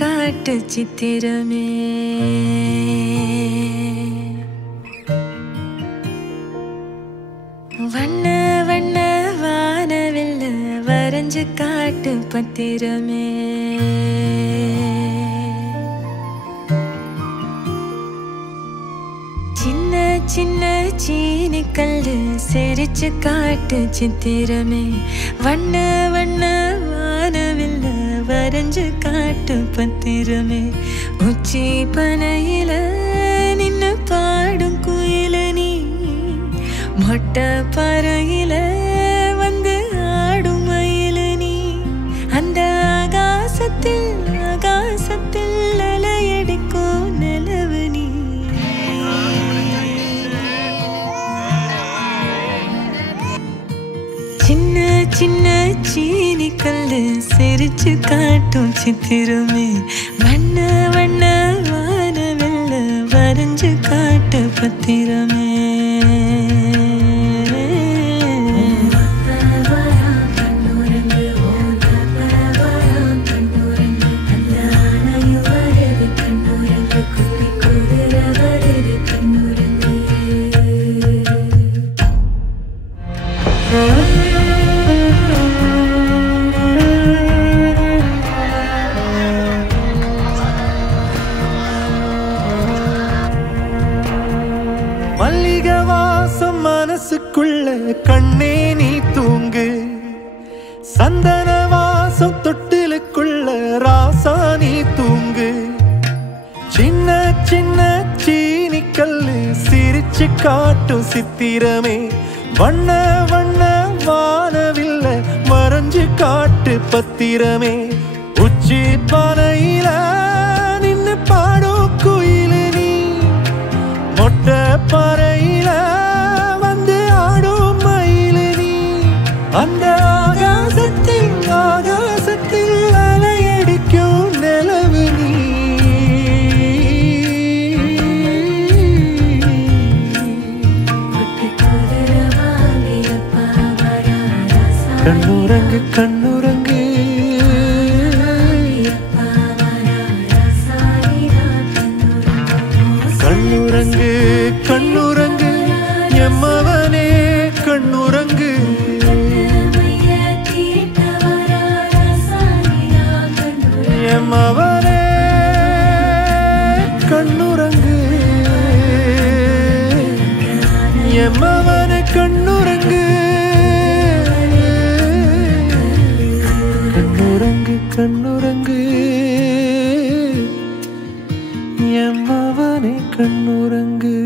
काट चित्र में वण्ण वण्ण वानविल्ल वरंज काट पतिर में चिन्न चिन्न चीनी कल्ल सिरिच काट चित्र में वण्ण वण्ण वानविल्ल वरंज काट पतिर में उच्ची पनैल निन्न पाडुम कुयल नी मोट्ट परैल वंद आडुम मयल नी अंद आकाशत्तिल अलयडिक्कुम निलवु नी चिन्न चिन्न चीनी कल्ल सिरिच काटुम चित्र में वण्ण वण्ण वानविल्ल वरंज काट पतिर में கண்ணே நீ தூங்கு சந்தன வாசம் தொட்டிலுக்குள்ள ராசா நீ தூங்கு சின்ன சின்ன சீனி கல்லு சிரிச்சு காட்டும் சித்திரமே வண்ண வண்ண வானவில்ல மறைஞ்சு காட்டு பத்திரமே உச்சி பானையில நின்னு பாடும் குயிலு நீ மொட்டை பாறையில அந்த ஆகாசத்தில் அலையடிக்கும் நிலவு நீ கண்ணுறங்கு கண்ணுறங்கு கண்ணுறங்கு கண்ணுறங்கு எம்மவனே கண்ணுறங்கு எம்மவனே கண்ணுறங்கு எம்மவனே கண்ணுறங்கு கண்ணுறங்கு கண்ணுறங்கு எம்மவனே கண்ணுறங்கு